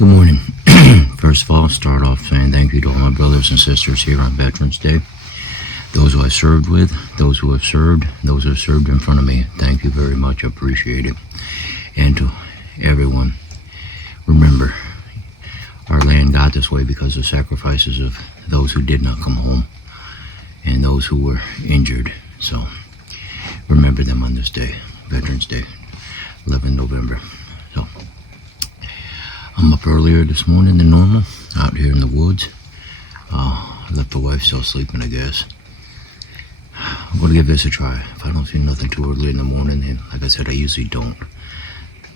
Good morning. First of all, start off saying thank you to all my brothers and sisters here on Veterans Day. Those who I served with, those who have served, those who have served in front of me, thank you very much. I appreciate it. And to everyone, remember, our land got this way because of sacrifices of those who did not come home and those who were injured. So remember them on this day, Veterans Day, 11 November. So I'm up earlier this morning than normal, out here in the woods. I left the wife still sleeping, I guess. I'm going to give this a try. If I don't see nothing too early in the morning, and like I said, I usually don't.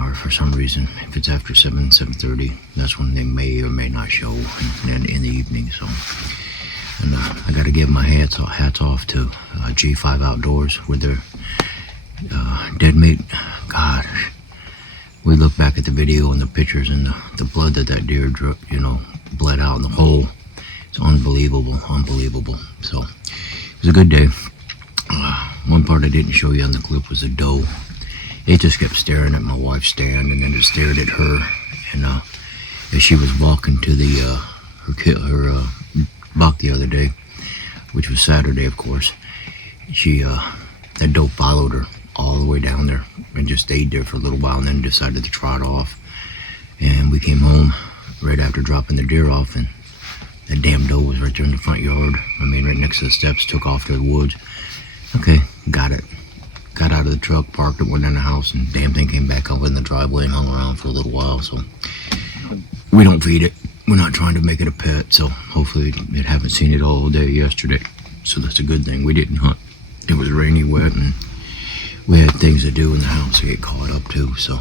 Or for some reason, if it's after 7:30, that's when they may or may not show in the evening. So, and I got to give my hats off to G5 Outdoors with their dead meat. God, we look back at the video and the pictures and the blood that deer bled out in the hole. It's unbelievable. So it was a good day. One part I didn't show you on the clip was a doe. It just kept staring at my wife's stand, and then it stared at her. And as she was walking to her buck the other day, which was Saturday, of course, that doe followed her all the way down there and just stayed there for a little while, and then decided to trot off. And we came home right after dropping the deer off, and that damn doe was right there in the front yard. I mean, right next to the steps, took off to the woods. Okay, got it. Got out of the truck, parked it, went in the house, and damn thing came back up in the driveway and hung around for a little while. So we don't feed it. We're not trying to make it a pet, so hopefully it haven't seen it all day yesterday. So that's a good thing. We didn't hunt. It was rainy, wet, and we had things to do in the house to get caught up to. So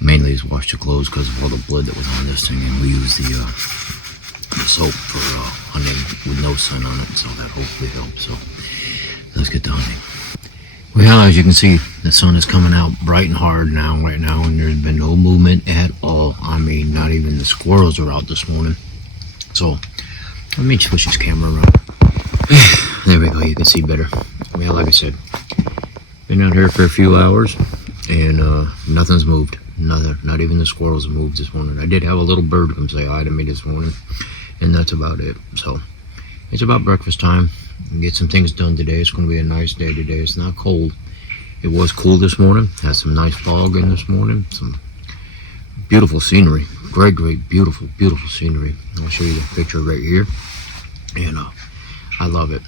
mainly is wash the clothes because of all the blood that was on this thing, and we use the soap for hunting with no sun on it, so that hopefully helps. So let's get to hunting. Well, as you can see, the sun is coming out bright and hard right now, and there's been no movement at all. I mean, not even the squirrels are out this morning. So let me switch this camera around. There we go, you can see better. Well, like I said, been out here for a few hours, and nothing's moved. Nothing, not even the squirrels have moved this morning. I did have a little bird come say hi to me this morning, and that's about it. So it's about breakfast time. Get some things done today. It's going to be a nice day today. It's not cold. It was cool this morning. Had some nice fog in this morning. Some beautiful scenery. Great, beautiful scenery. I'll show you the picture right here. And I love it.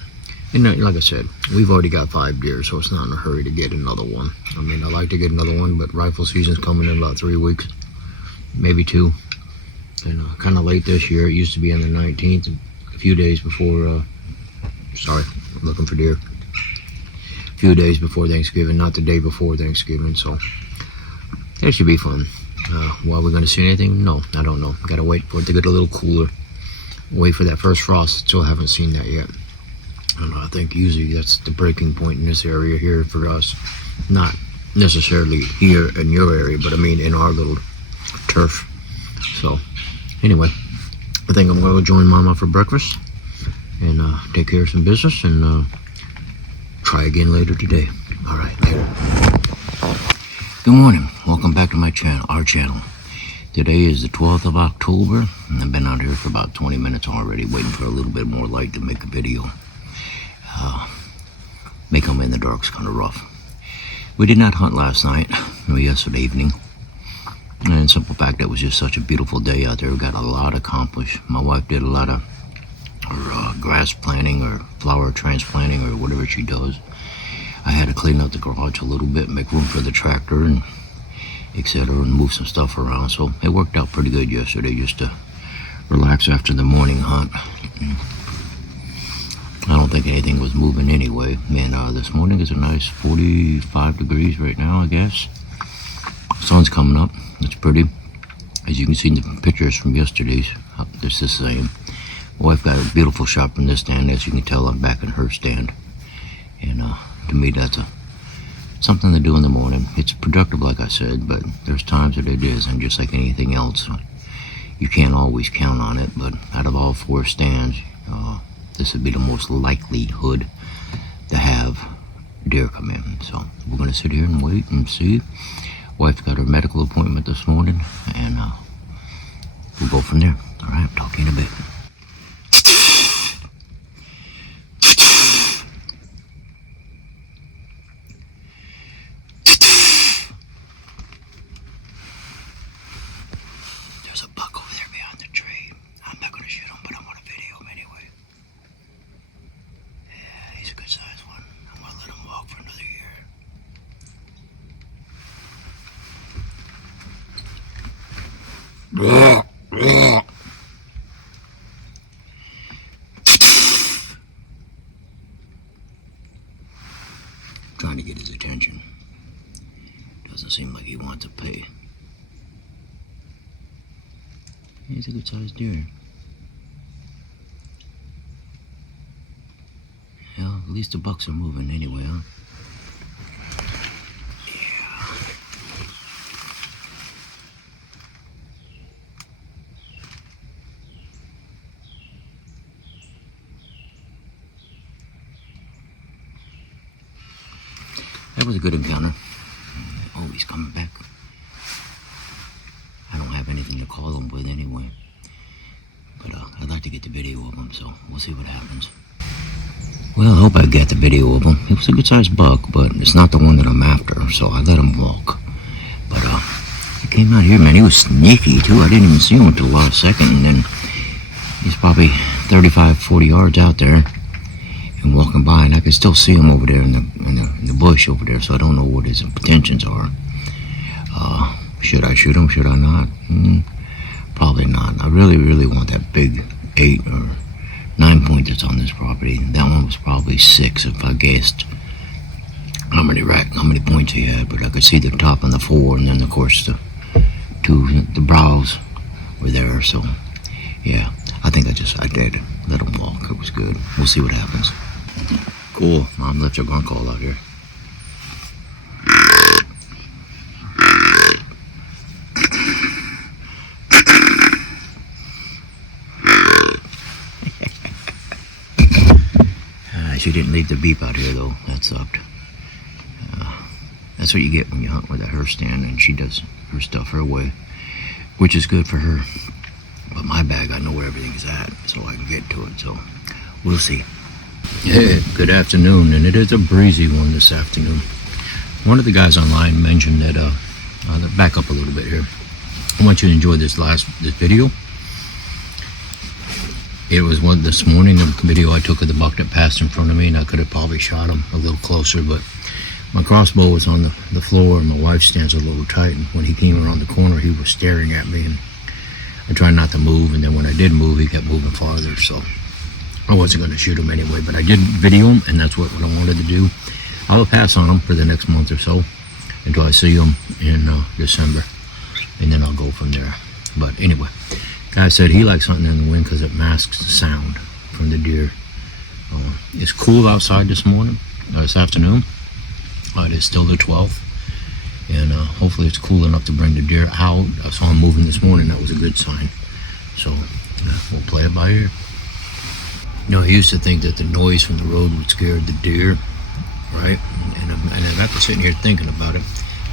And like I said, we've already got 5 deer, so it's not in a hurry to get another one. I mean, I like to get another one, but rifle season's coming in about 3 weeks, maybe 2. And kind of late this year. It used to be on the 19th, a few days before. Sorry, I'm looking for deer. A few days before Thanksgiving, not the day before Thanksgiving, so that should be fun. Are we going to see anything? No, I don't know. Got to wait for it to get a little cooler. Wait for that first frost. Still haven't seen that yet. I think usually that's the breaking point in this area here for us. Not necessarily here in your area, but I mean in our little turf. So anyway, I think I'm going to join Mama for breakfast and take care of some business and try again later today. All right, later. Good morning. Welcome back to our channel. Today is the 12th of October, and I've been out here for about 20 minutes already, waiting for a little bit more light to make a video. Making them in the dark's kind of rough. We did not hunt last night, or yesterday evening. And simple fact, that was just such a beautiful day out there. We got a lot accomplished. My wife did a lot of grass planting or flower transplanting or whatever she does. I had to clean up the garage a little bit, make room for the tractor and etc., and move some stuff around. So it worked out pretty good yesterday, just to relax after the morning hunt. I don't think anything was moving anyway. And this morning is a nice 45 degrees right now, I guess. Sun's coming up. It's pretty. As you can see in the pictures from yesterday's, it's the same. My wife got a beautiful shot from this stand. As you can tell, I'm back in her stand. And to me, that's something to do in the morning. It's productive, like I said, but there's times that it isn't, just like anything else. You can't always count on it, but out of all 4 stands, this would be the most likelihood to have deer come in. So we're going to sit here and wait and see. Wife got her medical appointment this morning, and we'll go from there. All right, talk to you in a bit. There's a buck over there behind the tree. I'm not gonna shoot him, but I'm gonna video him anyway. Yeah, he's a good sized one. I'm gonna let him walk for another year. Trying to get his attention. Doesn't seem like he wants to pay. He's a good sized deer. Well, at least the bucks are moving anyway, huh? That was a good encounter. Oh, he's coming back. I don't have anything to call him with anyway. But I'd like to get the video of him, so we'll see what happens. Well, I hope I get the video of him. He was a good-sized buck, but it's not the one that I'm after, so I let him walk. But he came out here, man. He was sneaky, too. I didn't even see him until the last second, and then he's probably 35, 40 yards out there. And walking by, and I can still see him over there in the bush over there, so I don't know what his intentions are. Should I shoot him? Should I not? Probably not. I really want that big 8 or 9 point that's on this property. That one was probably 6 if I guessed how many points he had, but I could see the top and the 4, and then of course the brows were there. So yeah, I think I did let him walk. It was good. We'll see what happens. Cool. Mom left your gun call out here. She didn't leave the beep out here though. That sucked. That's what you get when you hunt with a her stand, and she does her stuff her way, which is good for her. But my bag, I know where everything is at, so I can get to it. So we'll see. Yeah, good afternoon, and it is a breezy one this afternoon. One of the guys online mentioned that, I'll back up a little bit here. I want you to enjoy this video. It was this morning, a video I took of the buck that passed in front of me, and I could have probably shot him a little closer, but my crossbow was on the floor, and my wife stands a little tight, and when he came around the corner, he was staring at me, and I tried not to move, and then when I did move, he kept moving farther, so I wasn't going to shoot him anyway, but I did video him, and that's what I wanted to do. I will pass on him for the next month or so until I see him in December, and then I'll go from there. But anyway, guy said he likes hunting in the wind because it masks the sound from the deer. It's cool outside this afternoon. It is still the 12th, and hopefully it's cool enough to bring the deer out. I saw him moving this morning. That was a good sign. So we'll play it by ear. You know, I used to think that the noise from the road would scare the deer, right? And I got to sitting here thinking about it.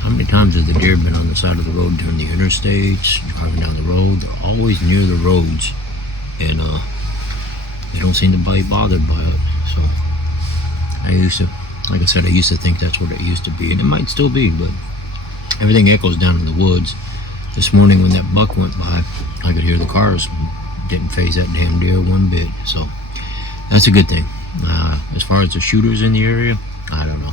How many times have the deer been on the side of the road during the interstates, driving down the road? They're always near the roads, and they don't seem to be bothered by it. So like I said, I used to think that's what it used to be, and it might still be, but everything echoes down in the woods. This morning when that buck went by, I could hear the cars. Didn't phase that damn deer one bit, so that's a good thing. As far as the shooters in the area, I don't know.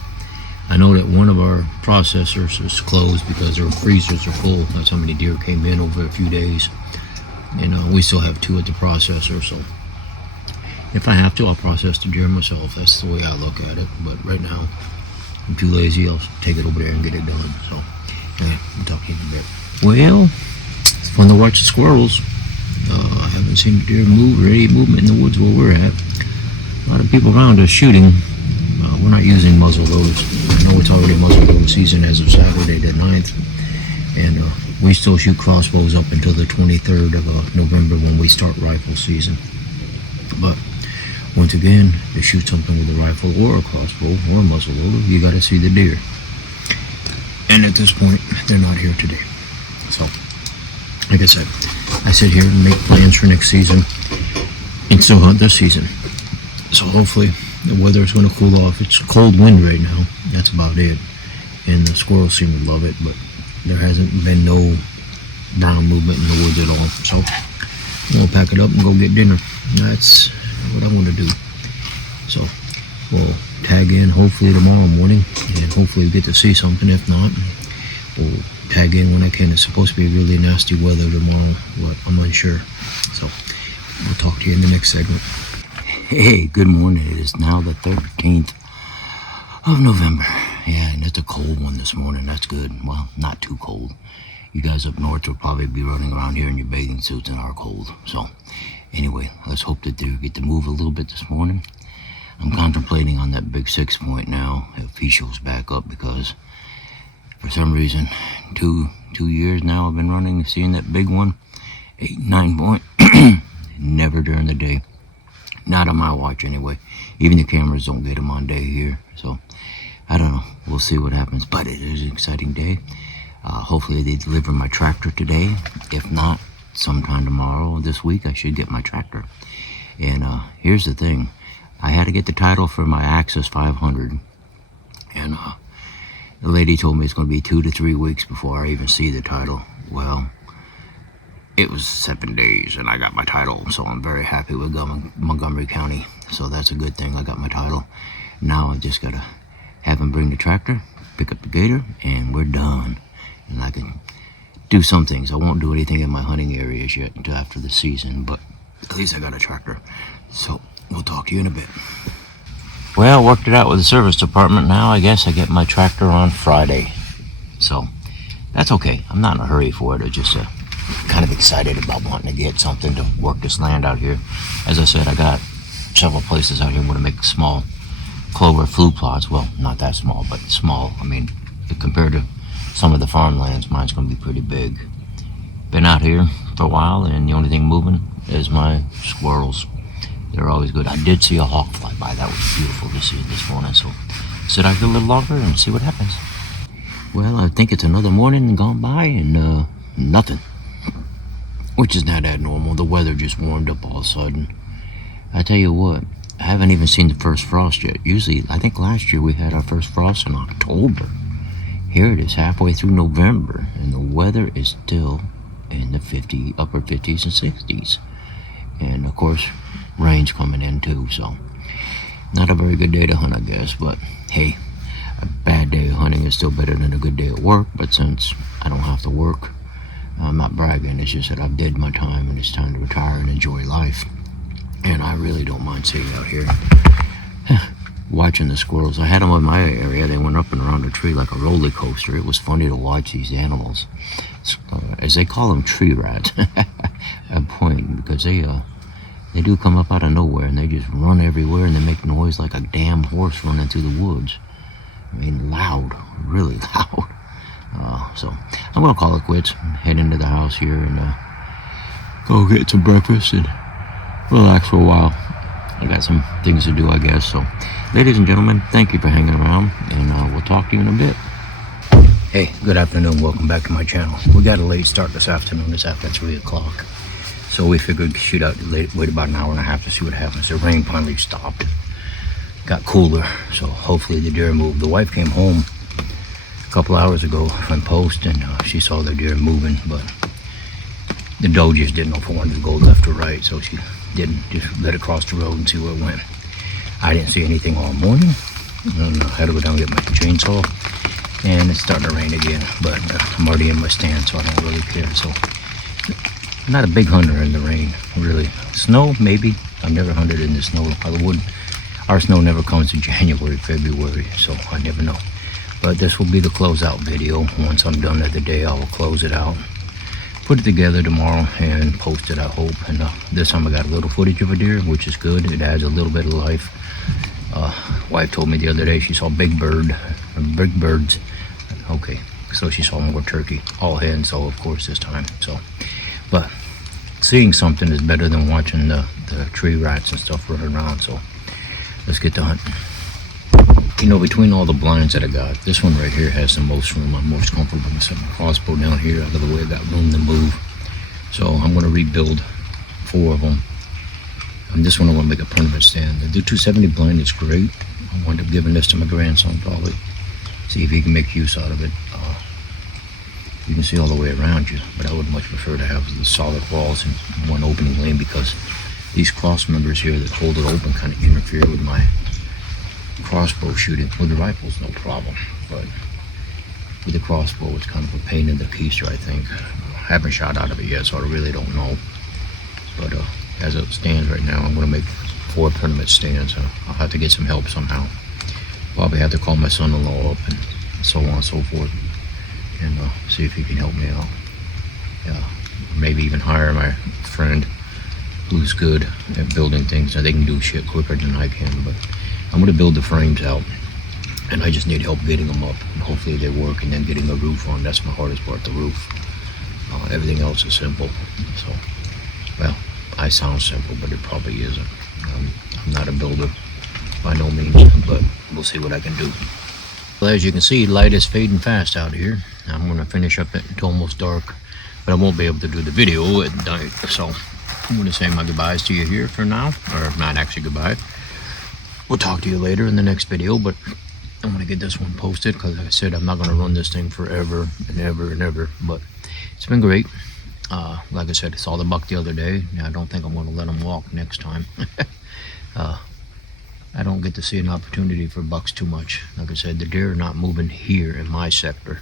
I know that one of our processors is closed because their freezers are full. That's how many deer came in over a few days. And we still have 2 at the processor, so if I have to, I'll process the deer myself. That's the way I look at it. But right now, I'm too lazy. I'll take it over there and get it done. So, yeah, I'll talk to you in a bit. Well, it's fun to watch the squirrels. I haven't seen the deer move or any movement in the woods where we're at. A lot of people around us shooting. We're not using muzzle loads. I know it's already muzzle load season as of Saturday the 9th. And we still shoot crossbows up until the 23rd of November when we start rifle season. But once again, to shoot something with a rifle or a crossbow or a muzzle loader, you got to see the deer. And at this point, they're not here today. So, like I said, I sit here and make plans for next season and still hunt this season. So hopefully the weather is going to cool off. It's cold wind right now. That's about it. And the squirrels seem to love it, but there hasn't been no brown movement in the woods at all. So I'm going to pack it up and go get dinner. That's what I'm going to do. So we'll tag in hopefully tomorrow morning and hopefully we get to see something. If not, we'll tag in when I can. It's supposed to be really nasty weather tomorrow, but I'm unsure. So I'll talk to you in the next segment. Hey, good morning. It is now the 13th of November. Yeah, and it's a cold one this morning. That's good. Well, not too cold. You guys up north will probably be running around here in your bathing suits and are cold. So anyway, let's hope that they get to move a little bit this morning. I'm contemplating on that big 6 point now if he shows back up, because for some reason 2 years now I've been running, seeing that big one, 8, 9 point, never during the day. Not on my watch anyway. Even the cameras don't get them on day here. So I don't know. We'll see what happens. But it is an exciting day. Hopefully they deliver my tractor today. If not, sometime tomorrow this week I should get my tractor. And here's the thing. I had to get the title for my Access 500. And the lady told me it's going to be 2 to 3 weeks before I even see the title. Well, it was 7 days and I got my title, so I'm very happy with Montgomery County. So that's a good thing. I got my title. Now I just gotta have him bring the tractor, pick up the gator, and we're done. And I can do some things. I won't do anything in my hunting areas yet until after the season, but at least I got a tractor. So we'll talk to you in a bit. Well, worked it out with the service department. Now I guess I get my tractor on Friday. So that's okay. I'm not in a hurry for it. It's just kind of excited about wanting to get something to work this land out here. As I said, I got several places out here where to make small clover flue plots. Well, not that small, but small. I mean, compared to some of the farmlands, mine's going to be pretty big. Been out here for a while, and the only thing moving is my squirrels. They're always good. I did see a hawk fly by. That was beautiful to see this morning. So sit out here a little longer and see what happens. Well, I think it's another morning gone by and nothing. Which is not that normal. The weather just warmed up all of a sudden. I tell you what, I haven't even seen the first frost yet. Usually, I think last year we had our first frost in October. Here it is halfway through November, and the weather is still in the upper 50s and 60s. And of course, rain's coming in too, so not a very good day to hunt, I guess. But hey, a bad day of hunting is still better than a good day at work. But since I don't have to work, I'm not bragging, it's just that I've did my time and it's time to retire and enjoy life. And I really don't mind sitting out here watching the squirrels. I had them in my area. They went up and around the tree like a roller coaster. It was funny to watch these animals, as they call them, tree rats. I point because they do come up out of nowhere and they just run everywhere and they make noise like a damn horse running through the woods. I mean, loud, really loud. So I'm gonna call it quits, head into the house here and go get some breakfast and relax for a while. I got some things to do, I guess. So ladies and gentlemen, thank you for hanging around, and we'll talk to you in a bit. Hey, good afternoon. Welcome back to my channel. We got a late start this afternoon. It's after 3 o'clock, so we figured shoot out, wait about an hour and a half to see what happens. The rain finally stopped, got cooler, so hopefully the deer moved. The wife came home a couple hours ago from post, and she saw the deer moving, but the doe just didn't know if it wanted to go left or right, so she didn't, just let it cross the road and see where it went. I didn't see anything all morning, and I had to go down and get my chainsaw, and it's starting to rain again, but I'm already in my stand, so I don't really care. So I'm not a big hunter in the rain, really. Snow, maybe. I've never hunted in the snow. Our snow never comes in January, February, so I never know. But this will be the closeout video. Once I'm done at the day, I will close it out, put it together tomorrow, and post it, I hope. And this time I got a little footage of a deer, which is good. It adds a little bit of life. Wife told me the other day she saw big birds. Okay, so she saw more turkey, all hens, so of course this time. So, but seeing something is better than watching the tree rats and stuff running around. So let's get to hunting. You know, between all the blinds that I got, this one right here has the most room. I'm most comfortable. I'm setting my crossbow down here out of the way. I got room to move. So I'm going to rebuild 4 of them. And this one I want to make a permanent stand. The 270 blind is great. I wind up giving this to my grandson probably. See if he can make use out of it. You can see all the way around you, but I would much prefer to have the solid walls and one opening lane, because these cross members here that hold it open kind of interfere with my crossbow shooting. With the rifles, no problem, but with the crossbow, it's kind of a pain in the keister, I think. I haven't shot out of it yet, so I really don't know. But as it stands right now, I'm going to make 4 permanent stands. I'll have to get some help somehow. Probably have to call my son-in-law up and so on and so forth, and see if he can help me out. Maybe even hire my friend who's good at building things. Now, they can do shit quicker than I can, but I'm going to build the frames out, and I just need help getting them up. And hopefully they work, and then getting a roof on. That's my hardest part, the roof. Everything else is simple. So, well, I sound simple, but it probably isn't. I'm not a builder by no means, but we'll see what I can do. Well, as you can see, light is fading fast out here. I'm going to finish up until almost dark, but I won't be able to do the video at night. So I'm going to say my goodbyes to you here for now, or not actually goodbye. We'll talk to you later in the next video, but I'm going to get this one posted, because like I said, I'm not going to run this thing forever and ever and ever, but it's been great. Like I said, I saw the buck the other day. I don't think I'm going to let him walk next time. I don't get to see an opportunity for bucks too much. Like I said, the deer are not moving here in my sector.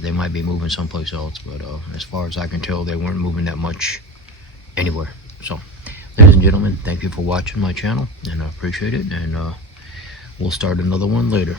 They might be moving someplace else, but as far as I can tell, they weren't moving that much anywhere. So, ladies and gentlemen, thank you for watching my channel, and I appreciate it, and we'll start another one later.